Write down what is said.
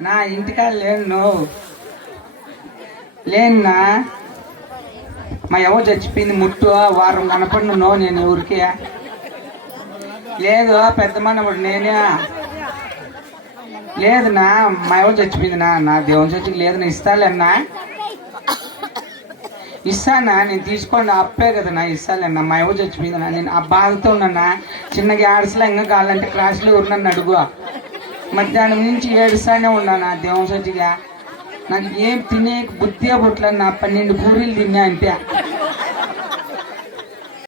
నా ఇంటికాడ లేను నువ్వు లేనా మా ఎవరు చచ్చిపోయింది ముట్టు వారం కనపడిన నో నేను ఊరికి లేదు పెద్ద మనప్పుడు నేనే లేదునా మా ఎవరు చచ్చిపోయిందినా నా దేవుని చచ్చికి లేదునా ఇస్తాలేనా ఇస్తానా నేను తీసుకోండి అప్పే కదా నా ఇస్తాలేనా మా ఎవరు చచ్చిపోయిందినా నేను ఆ బాధతో ఉన్నానా చిన్నగా ఏడ్స్లో ఇంకా కావాలంటే క్లాస్లో ఉన్నాను అడుగు మధ్యాహ్నం నుంచి ఏడుస్తానే ఉన్నాను దేవుని చచ్చిగా నాకు ఏం తినే బుద్ధి పుట్ల నా 12 పూరీలు తిన్నా అంతే